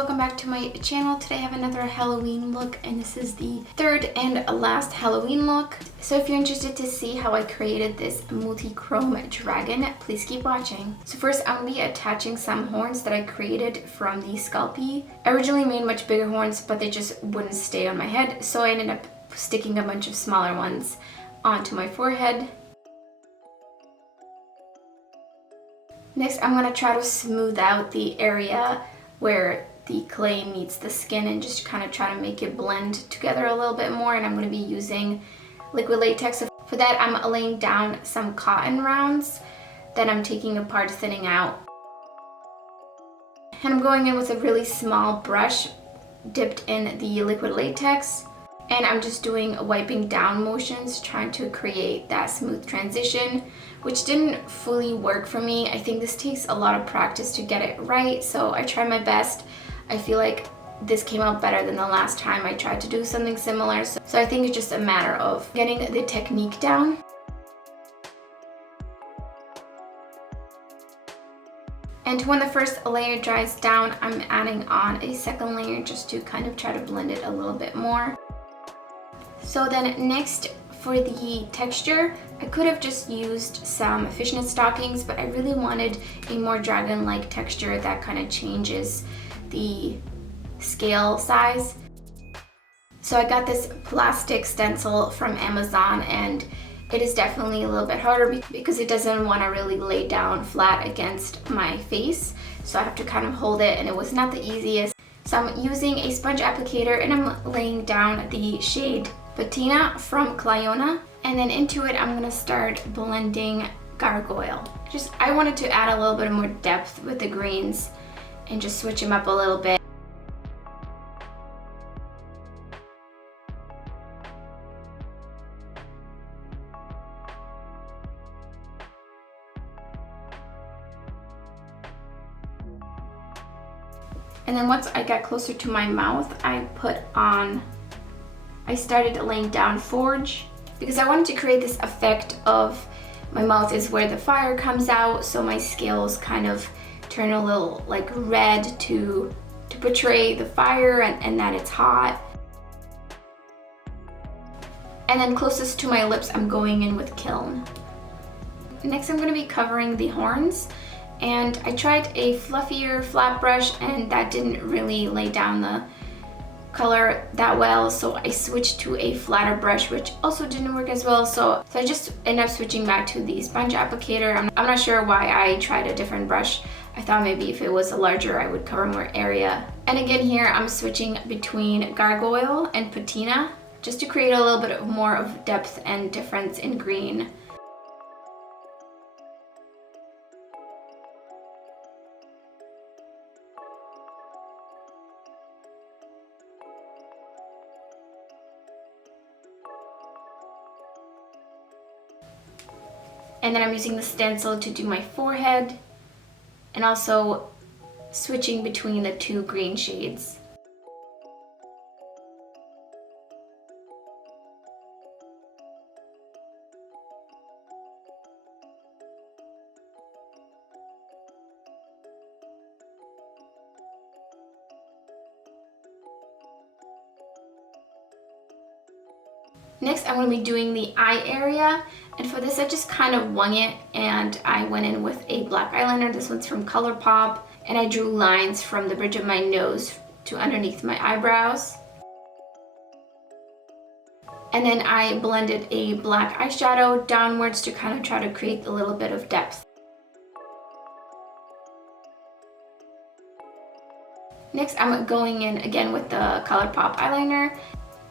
welcome back to my channel. Today I have another Halloween look, and this is the third and last Halloween look. So if you're interested to see how I created this multi-chrome dragon, please keep watching. So first I'm going to be attaching some horns that I created from the Sculpey. I originally made much bigger horns, but they just wouldn't stay on my head, so I ended up sticking a bunch of smaller ones onto my forehead. Next, I'm going to try to smooth out the area where the clay meets the skin and just kind of try to make it blend together a little bit more. And I'm going to be using liquid latex. For that, I'm laying down some cotton rounds that I'm taking apart, thinning out. And I'm going in with a really small brush dipped in the liquid latex. And I'm just doing wiping down motions, trying to create that smooth transition, which didn't fully work for me. I think this takes a lot of practice to get it right, so I tried my best. I feel like this came out better than the last time I tried to do something similar, so I think it's just a matter of getting the technique down. And when the first layer dries down, I'm adding on a second layer just to kind of try to blend it a little bit more. So then next, for the texture, I could have just used some fishnet stockings, but I really wanted a more dragon-like texture that kind of changes the scale size. So I got this plastic stencil from Amazon, and it is definitely a little bit harder because it doesn't want to really lay down flat against my face. So I have to kind of hold it, and it was not the easiest. So I'm using a sponge applicator, and I'm laying down the shade Patina from Clionadh, and then into it I'm gonna start blending Gargoyle. I wanted to add a little bit more depth with the greens and just switch them up a little bit. And then once I got closer to my mouth, I started laying down Forge because I wanted to create this effect of my mouth is where the fire comes out, so my scales kind of turn a little like red to portray the fire and that it's hot. And then closest to my lips, I'm going in with Kiln. Next, I'm going to be covering the horns, and I tried a fluffier flat brush and that didn't really lay down the color that well, so I switched to a flatter brush, which also didn't work as well, so I just ended up switching back to the sponge applicator. I'm not sure why I tried a different brush. I thought maybe if it was a larger I would cover more area. And again here I'm switching between Gargoyle and Patina just to create a little bit more of depth and difference in green. And then I'm using the stencil to do my forehead, and also switching between the two green shades. Next, I'm going to be doing the eye area, and for this I just kind of wung it, and I went in with a black eyeliner. This one's from ColourPop, and I drew lines from the bridge of my nose to underneath my eyebrows. And then I blended a black eyeshadow downwards to kind of try to create a little bit of depth. Next, I'm going in again with the ColourPop eyeliner.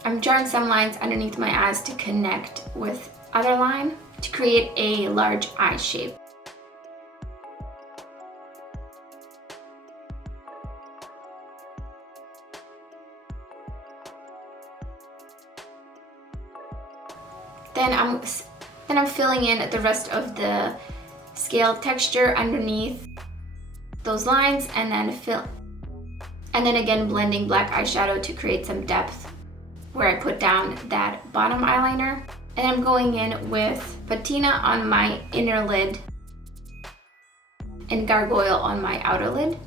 I'm drawing some lines underneath my eyes to connect with other line to create a large eye shape. Then I'm filling in the rest of the scale texture underneath those lines, and then again blending black eyeshadow to create some depth where I put down that bottom eyeliner. And I'm going in with Patina on my inner lid and Gargoyle on my outer lid.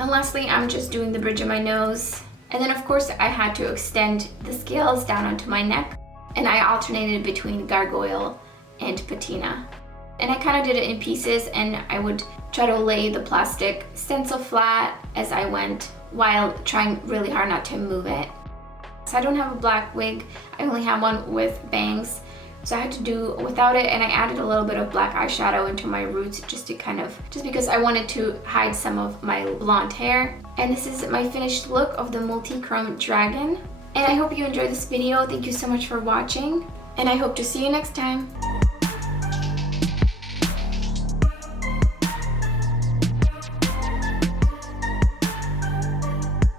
And lastly, I'm just doing the bridge of my nose. And then of course I had to extend the scales down onto my neck, and I alternated between Gargoyle and Patina. And I kind of did it in pieces, and I would try to lay the plastic stencil flat as I went while trying really hard not to move it. So I don't have a black wig, I only have one with bangs. So I had to do without it, and I added a little bit of black eyeshadow into my roots just because I wanted to hide some of my blonde hair. And this is my finished look of the Multichrome Dragon. And I hope you enjoyed this video. Thank you so much for watching, and I hope to see you next time.